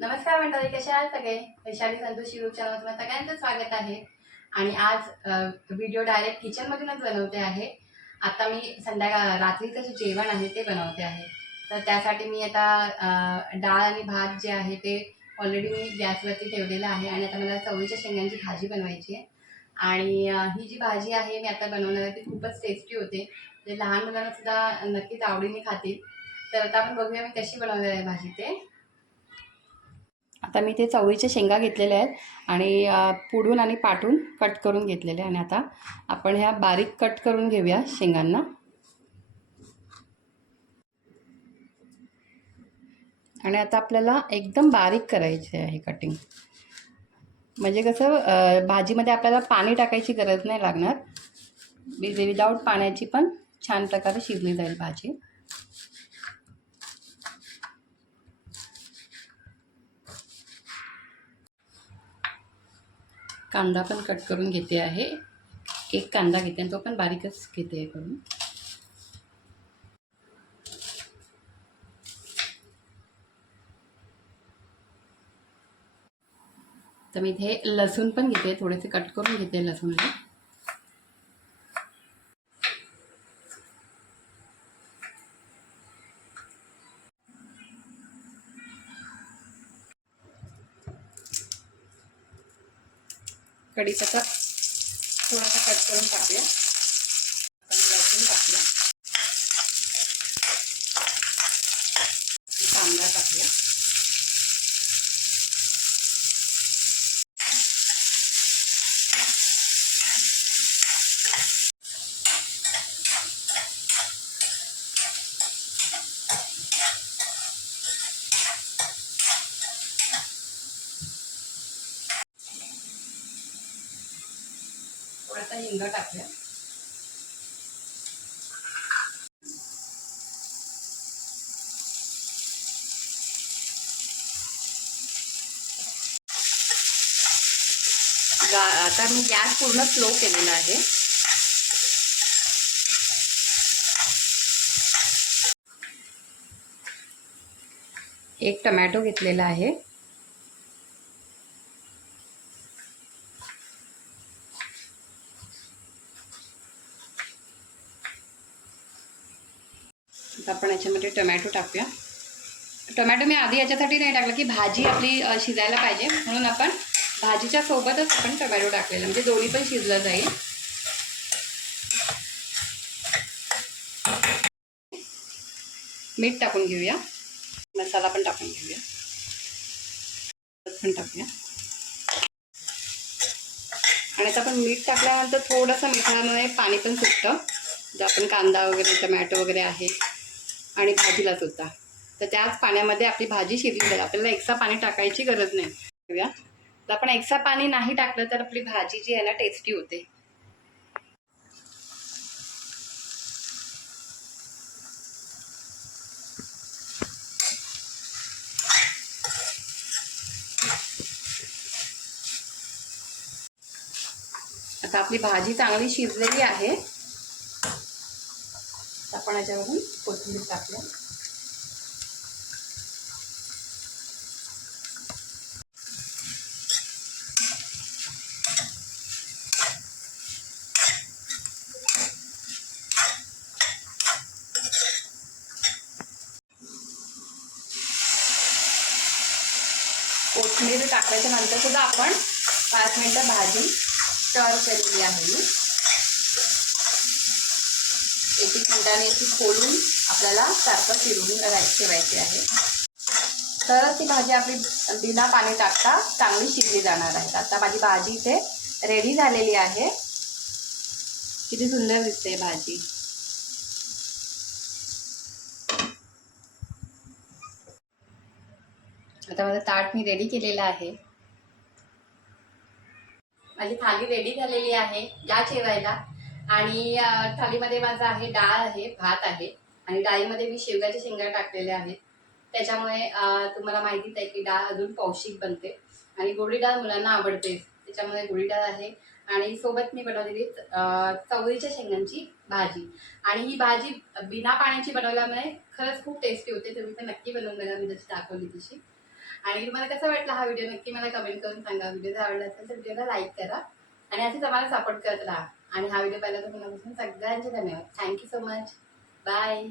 नमस्कार मंडळी कसे आहात सगळे? वैशाली संतोष युट्यूब चॅनल तुम्हाला सगळ्यांचं स्वागत आहे. आणि आज व्हिडिओ डायरेक्ट किचनमधूनच बनवते आहे. आता मी संध्याकाळ रात्रीचं जे जेवण आहे ते बनवते आहे. तर त्यासाठी मी आता डाळ आणि भात जे आहे ते ऑलरेडी मी गॅसवरती ठेवलेलं आहे आणि आता मला चवळीच्या शेंगांची भाजी बनवायची आहे. आणि ही जी भाजी आहे मी आता बनवणार आहे ती खूपच टेस्टी होते. ते लहान मुलांना सुद्धा नक्कीच आवडीने खातील. तर आता आपण बघूया मी कशी बनवणार आहे भाजी ते. आता मी ते चवळीच्या शेंगा घेतलेल्या आहेत आणि पुडून आणि पाटून कट करून घेतलेले आणि आता आपण ह्या बारीक कट करून घेऊया शेंगांना. आणि आता आपल्याला एकदम बारीक करायचे आहे कटिंग म्हणजे कसं भाजीमध्ये आपल्याला पाणी टाकायची गरज नाही लागणार. विदाऊट पाण्याची पण छान प्रकारे शिजली जाईल भाजी. कांदा पण कट करून घेते आहे. एक कांदा घेते आणि तो पण बारीकच घेते आहे करून. तर मी इथे लसूण पण घेते थोडेसे कट करून घेते लसूणला. कढीपत्ता थोडासा कट करून टाकूया आपण लसूण टाकूया कांदा टाकूया आता हिंग टाकूया. आता मी गॅस पूर्ण स्लो केलेला आहे. एक टमॅटो घेतलेला आहे. आता आपण याच्यामध्ये टोमॅटो टाकूया. टोमॅटो मी आधी याच्यासाठी नाही टाकला की भाजी आपली शिजायला पाहिजे. म्हणून आपण भाजीच्या सोबतच आपण टोमॅटो टाकलेला. म्हणजे दोन्ही पण शिजलं जाईल. मीठ टाकून घेऊया. मसाला पण टाकून घेऊया. पण टाकूया. आणि आता आपण मीठ टाकल्यानंतर थोडंसं मिठामुळे पाणी पण सुटतं. जे आपण कांदा वगैरे टमॅटो वगैरे आहे. आणि भाजीला सुद्धा. तर त्याच पाण्यामध्ये आपली भाजी शिजली जाईल. आपल्याला एक्स्ट्रा पाणी टाकायची गरज नाही. बघूया. तर आपण एक्स्ट्रा पाणी नाही टाकलं तर आपली भाजी जी आहे ना टेस्टी होते. आता आपली भाजी चांगली शिजलेली आहे. आपण याच्यावरून कोथिंबीर टाकूया कोथिंबीर टाकल्याच्या नंतर सुद्धा आपण पाच मिनटं भाजी स्टर केलेली आहे. एक एक ती खोलून आपल्याला सारखं फिरून ठेवायची आहे. तरच ती भाजी आपली बिना पाणी टाकता चांगली शिजली जाणार आहे. आता माझी भाजी इथे रेडी झालेली आहे. किती सुंदर दिसते भाजी. आता माझं ताट मी रेडी केलेलं आहे. माझी थाली रेडी झालेली आहे. या जेवायला. आणि थालीमध्ये माझा आहे डाळ आहे भात आहे. आणि डाळीमध्ये मी शेवग्याच्या शेंगा टाकलेल्या आहेत. त्याच्यामुळे तुम्हाला माहितीच आहे की डाळ अजून पौष्टिक बनते. आणि गोडी डाळ मुलांना आवडते. त्याच्यामुळे गोडी डाळ आहे. आणि सोबत मी बनवलेली चवळीच्या शेंगांची भाजी. आणि ही भाजी बिना पाण्याची बनवल्यामुळे खरंच खूप टेस्टी होते. तुम्ही तर नक्की बनवून बघा. मी जशी दाखवली तशी आणि तुम्हाला कसा वाटला हा व्हिडिओ नक्की मला कमेंट करून सांगा. व्हिडिओ जर आवडला असेल तर व्हिडिओला लाईक करा. आणि असेच आम्हाला सपोर्ट करत राहा. आणि हा व्हिडिओ पाहिला तर सगळ्यांचे धन्यवाद. Thank you so much bye